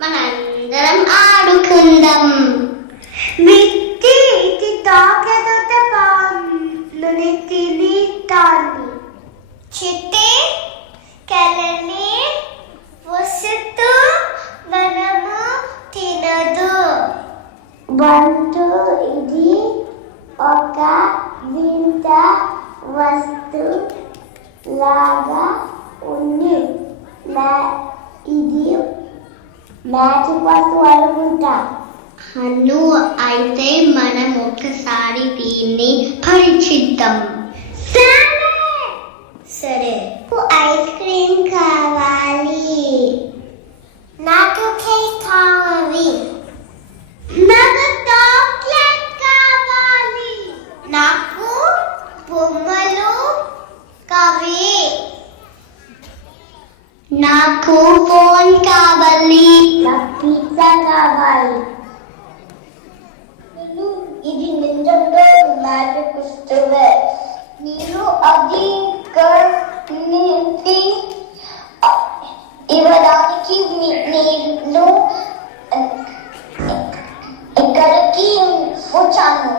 మనందరం ఆడుకుందాం. మిట్టి ఇది తాగదొత పాముని తినితాను. చిట్టి కలని వస్తూ మనము తినదు. బంటు ఇది ఒక వింత వస్తు లాగా ఉంది. ఇది మ్యాజిక్ వస్తువు అనుకుంటా. అను అయితే మనం ఒక్కసారి దీన్ని పరీక్షిద్దాం. సరే. ఐస్ క్రీమ్ కావాలి. నాకు కేక్ కావాలి. నాకు చాక్లెట్ కావాలి. నాకు బొమ్మలు కావాలి. నాకు ఫోన్ కావాలి. నాకు పిజ్జా కావాలి. ఇది నిజంగా మ్యాజిక్ వస్తువే. మీరు అది నుంచి ఇవ్వడానికి నేను ఇక్కడికి వచ్చాను.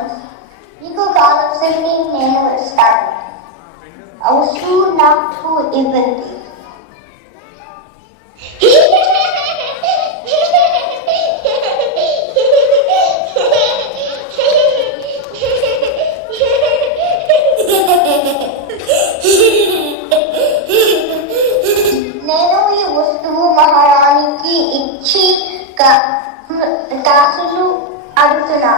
మీకు కావాల్సింది నేను ఇస్తాను. అవసరం నాకు ఇవ్వండి. నేను ఈ వస్తువు మహారాణికి ఇచ్చి కాసులు అడుగుతున్నా.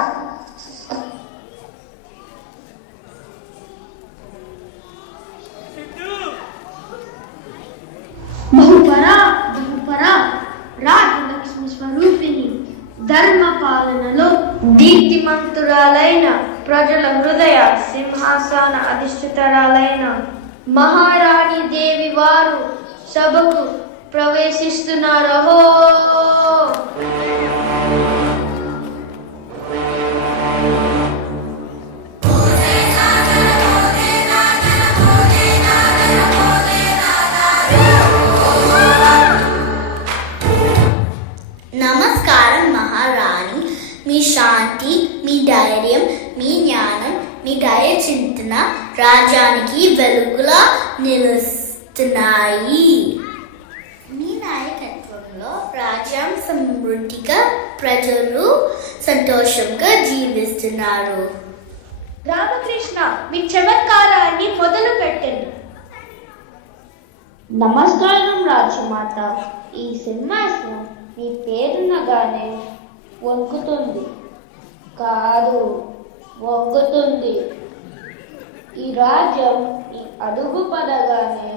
బహుపరా బహుపరా రాజలక్ష్మి స్వరూపిణి, ధర్మ పాలనలో దీప్తిమంతురాలైన, ప్రజల హృదయ సింహాసన అధిష్ఠితురాలైన మహారాణి దేవి వారు సభకు ప్రవేశిస్తున్నారు. నమస్కారం మహారాణి. మీ శాంతి, మీ ధైర్యం, మీ జ్ఞానం, మీ దయ చింతన రాజ్యానికి వెలుగులా నిలుస్తున్నాయి. మీ నాయకత్వంలో రాజ్యం సమృద్ధిగా, ప్రజలు సంతోషంగా జీవిస్తున్నారు. రామకృష్ణ, మీ చమత్కారాన్ని మొదలు పెట్టండి. నమస్కారం రాజమాత. ఈ సింహాసనం మీ పేరునగానే వంగుతుంది కాదు, వంగుతుంది. ఈ రాజ్యం ఈ అడుగు పడగానే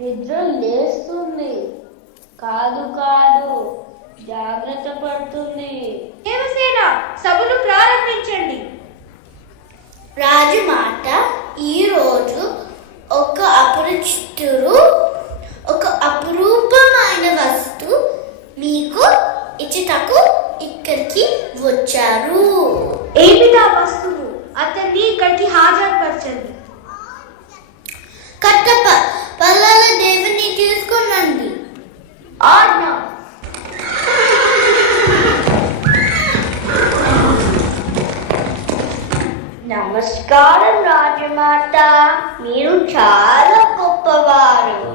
నిద్ర లేస్తుంది కాదు కాదు, జాగ్రత్త పడుతుంది. దేవసేన, సభను ప్రారంభించండి. రాజమాత, ఈరోజు ఒక అపరిచితుడు ఒక అపురూపమైన వస్తు మీకు ఇచ్చుటకు ఇక్కడికి వచ్చారు. ఏమిటా వస్తువు? అతన్ని ఇక్కడికి హాజరుపరచండి. కట్టప్ప, పల్లాల దేవిని తీసుకునండి. ఆజ్ఞ. నమస్కారం రాజమాత, మీరు చాలా గొప్పవారు.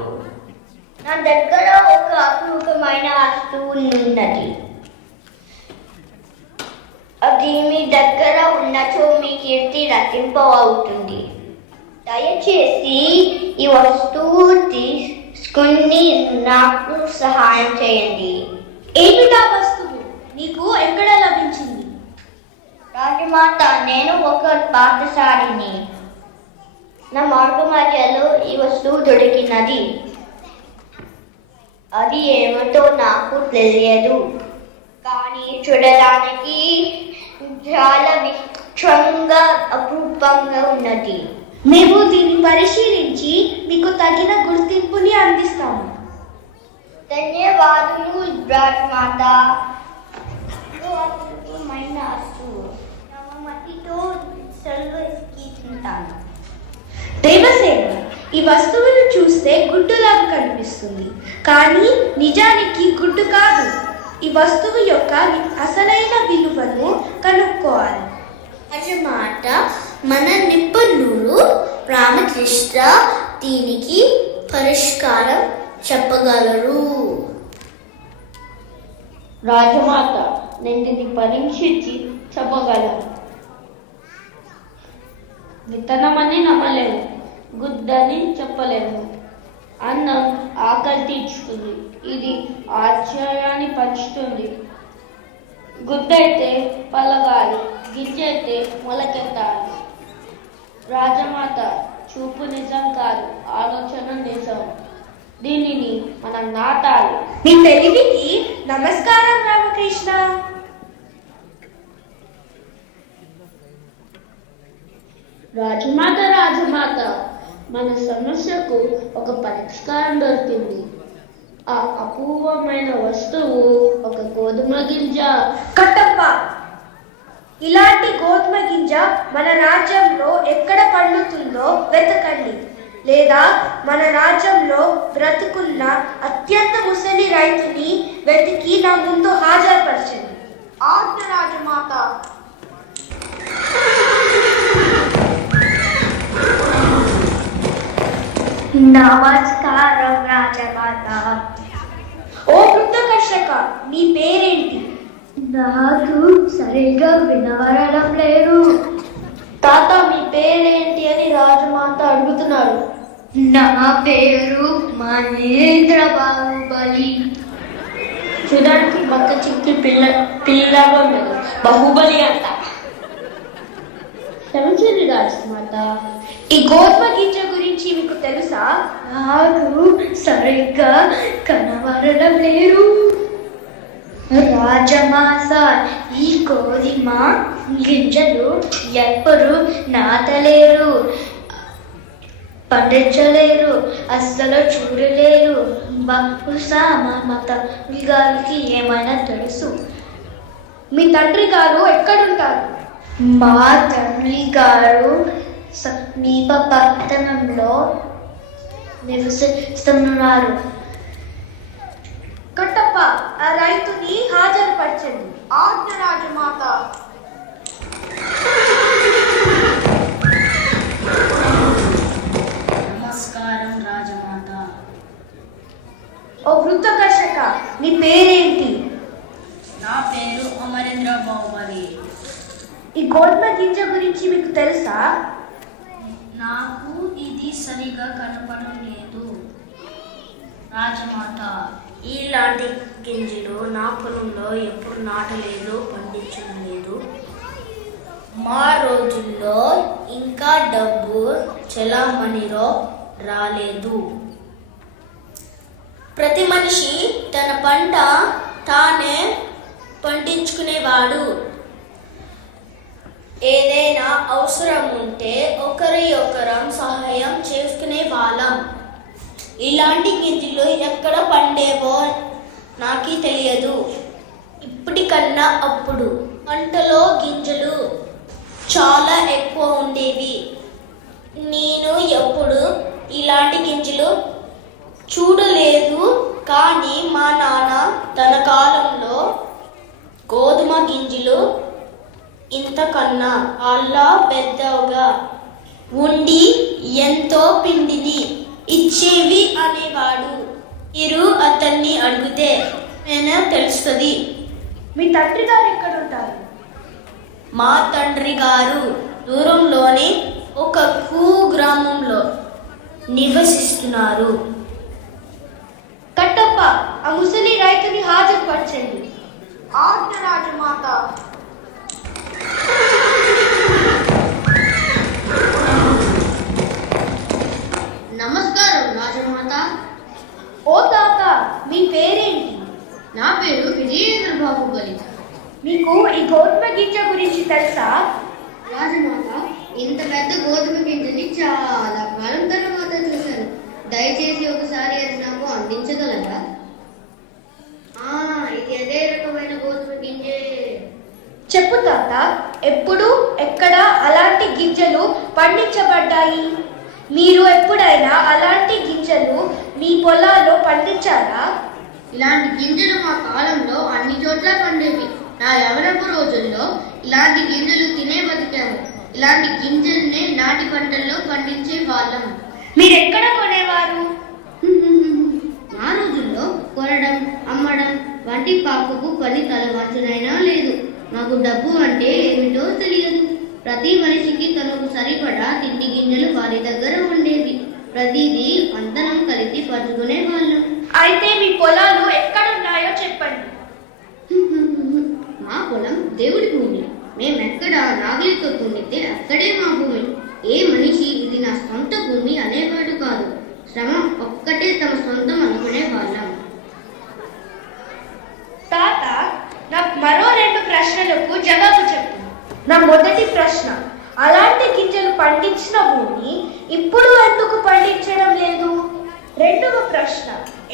నా దగ్గర ఒక అపూర్వమైన వస్తువు ఉన్నది. అది మీ దగ్గర ఉన్నచో మీ కీర్తి రచింపవుతుంది. దయచేసి ఈ వస్తువు తీసుకుని నాకు సహాయం చేయండి. ఏమిటా వస్తువు? నీకు ఎక్కడ లభించింది? రాజమాత, నేను ఒక పాఠశాలిని. నా మార్గ మధ్యలో ఈ వస్తువు దొరికినది. అది ఏమిటో నాకు తెలియదు, కానీ చూడడానికి చాలా విచిత్రంగా అపూర్వంగా ఉన్నది. మేము దీన్ని పరిశీలించి మీకు తగిన గుర్తింపుని అందిస్తాము. ధన్యవాదాలు రాజమాత. అద్భుతమైన వస్తువు మట్టితో తింటాను. దేవసేన, ఈ వస్తువును చూస్తే గుడ్డులాగా కనిపిస్తుంది, కానీ నిజానికి గుడ్డు కాదు. ఈ వస్తువు యొక్క అసలైన విలువను కనుక్కోవాలి. రాజమాట మన నిపుణులు రామకృష్ణ దీనికి పరిష్కారం చెప్పగలరు. రాజమాత, నేను దీన్ని పరీక్షించి చెప్పగలను. విత్తనమని నమ్మలేను, గుద్దని చెప్పలేను. అన్నం ఆకలి తీర్చుతుంది, ఇది ఆశ్చర్యాన్ని పంచుతుంది. గుద్దైతే పలగాలి, గింజైతే మొలకెత్తాలి. రాజమాత చూపు నిజం కాదు, ఆలోచన నిజం. దీనిని మనం నాటాలి. మీ తెలివికి నమస్కారం రామకృష్ణ. రాజమాత, రాజమాత, మన సమస్యకు ఒక పరిష్కారం దొరికింది. ఆ అపూర్వమైన వస్తువు ఒక గోధుమ గింజ. కట్టప్ప, ఇలాంటి గోధుమ గింజ మన రాజ్యంలో ఎక్కడ పండుతుందో వెతకండి, లేదా మన రాజ్యంలో బ్రతుకున్న అత్యంత ముసలి రైతుని వెతికి నా ముందు హాజరుపరచండి. ఆజ్ఞ రాజమాత. నమస్కారం రాజమాత. ఓ వృద్ధ కర్షక, నీ పేరేంటి? నాకు సరిగ్గా వినవరడం లేదు. తాత, మీ పేరేంటి అని రాజమాత అడుగుతున్నాడు. నా పేరు మహేంద్ర బాహుబలి. చూడడానికి బక్క చిక్కి పిల్లగా ఉన్నది, బాహుబలి అంట. క్షమించండి రాజమాత. ఈ గోధుమ గింజ గురించి మీకు తెలుసా? నాకు సరిగ్గా కనబడడం లేదు. రాజమాత, ఈ గోధుమ గింజలు ఎప్పుడు నాటలేరు, పండించలేరు, అస్సలు చూడలేరు. బహుశా మా మత గారికి ఏమైనా తెలుసు. మీ తండ్రి గారు ఎక్కడుంటారు? మా తండ్రి గారు సమీప పట్టణంలో నివసిస్తున్నారు. కట్టప్ప, ఆ రైతుని హాజరుపరచండి. ఆజ్ఞ రాజమాత. నమస్కారం రాజమాత. ఓ వృద్ధ కర్షక, నీ పేరేంటి? నా పేరు అమరేంద్ర బాహుబలి. ఈ గోధుమ గింజ గురించి మీకు తెలుసా? నాకు ఇది సరిగా కనపడడం లేదు రాజమాత. ఇలాంటి గింజలు నా పొలంలో ఎప్పుడు నాటలేదు, పండించడం లేదు. మా రోజుల్లో ఇంకా డబ్బు చెలామణిలో రాలేదు. ప్రతి మనిషి తన పంట తానే పండించుకునేవాడు. ఏదైనా అవసరం ఉంటే ఒకరి ఒకరం సహాయం చేసుకునే వాళ్ళం. ఇలాంటి గింజలు ఎక్కడ పండేవో నాకు తెలియదు. ఇప్పటికన్నా అప్పుడు పంటలో గింజలు చాలా ఎక్కువ ఉండేవి. నేను ఎప్పుడు ఇలాంటి గింజలు చూడలేదు. కానీ మా నాన్న తన కాలంలో గోధుమ గింజలు ఇంతకన్నా అలా పెద్దగా ఉండి ఎంతో పిండిని ఇచ్చేవి అనేవాడు. మీరు అతన్ని అడిగితే నేను తెలుస్తుంది. మీ తండ్రి గారు ఎక్కడుంటారు? మా తండ్రి గారు దూరంలోనే ఒక కుగ్రామంలో నివసిస్తున్నారు. కట్టప్ప, ఆ ముసలి రైతుని హాజరుపరచండి. ఆజ్ఞ రాజమాత. నమస్కారం రాజమాత. ఓ తాత, మీ పేరేంటి? నా పేరు విజయేంద్ర బాహుబలి. మీకు ఈ గోధుమ గింజ గురించి తెలుసా? రాజమాత, ఇంత పెద్ద గోధుమ గింజని చాలా కాలం తర్వాత చూశాను. దయచేసి ఒకసారి అది నాకు అందించగలరా? ఇది అదే రకమైన గోధుమ గింజే. చెప్పు తాత, ఎప్పుడు ఎక్కడ అలాంటి గింజలు పండించబడ్డాయి? మీరు ఎప్పుడైనా అలాంటి గింజలు మీ పొలాల్లో పండించారా? ఇలాంటి గింజలు మా కాలంలో అన్ని నా యవనపు రోజుల్లో ఇలాంటి గింజలు తినే బతికాము. ఇలాంటి గింజల్నే నాటి పంటల్లో పండించే వాళ్ళం. మీరెక్కడ కొనేవారు? ఆ రోజుల్లో కొనడం, అమ్మడం వంటి పాపకు పని తలవంచునైనా లేదు. మాకు డబ్బు అంటే ఏమిటో తెలియదు. ప్రతి మనిషికి తనకు సరిపడా తిండి గింజలు వారి దగ్గర ఉండేవి. ప్రతిదీ అంతనం కలిసి పంచుకునే వాళ్ళం. అయితే మీ పొలాలు ఎక్కడున్నాయో చెప్పండి. మా పొలం దేవుడి భూమి. మేమెక్కడ నాగలితో దున్నితే అక్కడే మా భూమి. ఏ మనిషి ఇది నా సొంత భూమి అనేవాడు కాదు. శ్రమ ఒక్కటే తమ సొంతం అనుకునే వాళ్ళం. తాత, నాకు మరో 2 ప్రశ్నలకు జవాబు చెప్పు. నా మొదటి ప్రశ్న, అలాంటి గింజలు పండించిన భూమి ఇప్పుడు ఎందుకు పండించడం లేదు? రెండవ ప్రశ్న,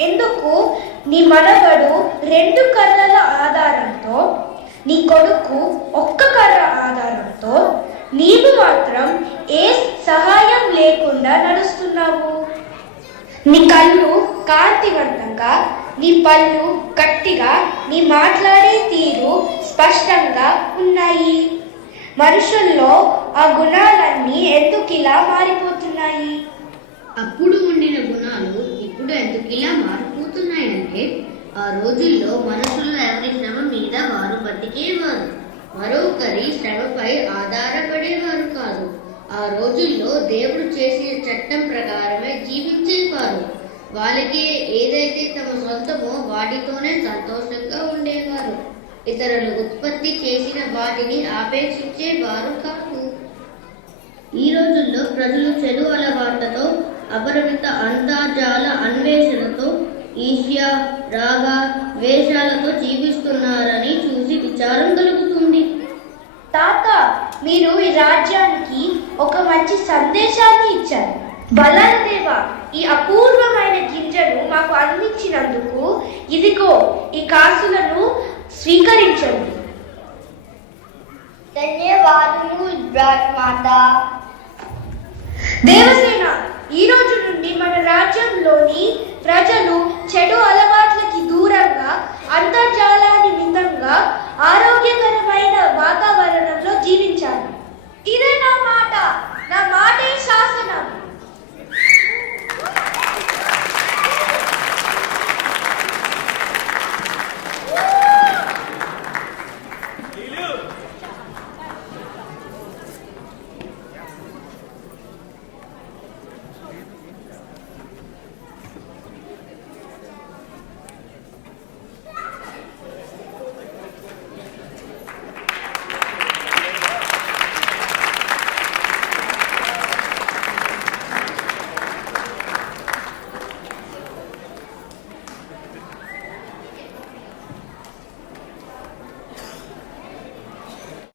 ఎందుకు నీ మనవడు 2 కర్రల ఆధారంతో, నీ కొడుకు 1 కర్ర ఆధారంతో, నీవు మాత్రం ఏ సహాయం లేకుండా నడుస్తున్నావు? నీ కళ్ళు కాంతివంతంగా, నీ పళ్ళు గట్టిగా, నీ మాట్లాడే తీరు స్పష్టంగా ఉన్నాయి. మనుషుల్లో ఆ గుణాలన్నీ ఎందుకు ఇలా మారిపోతున్నాయి? అప్పుడు ఉండిన గుణాలు ఇప్పుడు ఎందుకు ఇలా మారిపోతున్నాయంటే, ఆ రోజుల్లో మనుషులు ఎవరి శ్రమ మీద వారు బతికేవారు. మరొకరి శ్రమపై ఆధారపడేవారు కాదు. ఆ రోజుల్లో దేవుడు చేసిన చట్టం ప్రకారమే జీవించేవారు. వాళ్ళకి ఏదైతే తమ సొంతమో వాటితోనే సంతోషంగా ఉండేవారు. ఇతరులు ఉత్పత్తి చేసిన వాటిని ఆపేక్షించేవారు కాదు. ఈ రోజుల్లో ప్రజలు చెడు అలవాట్లతో, అపరిమిత అంతర్జాల అన్వేషణతో, ఈర్ష్య, రాగ, ద్వేషాలతో జీవిస్తున్నారని చూసి విచారం కలుగుతుంది. తాత, మీరు ఈ రాజ్యానికి ఒక మంచి సందేశాన్ని ఇచ్చారు. బలాల దేవ, ఈ అపూర్వమైన గింజను మాకు అందించినందుకు ఇదిగో ఈ కాసులను స్వీకరించండి. ధన్యవాదములు రాజమాత. దేవసేన, ఈ రోజు నుండి మన రాజ్యంలోని ప్రజలు చెడు అలవాట్లకి దూరంగా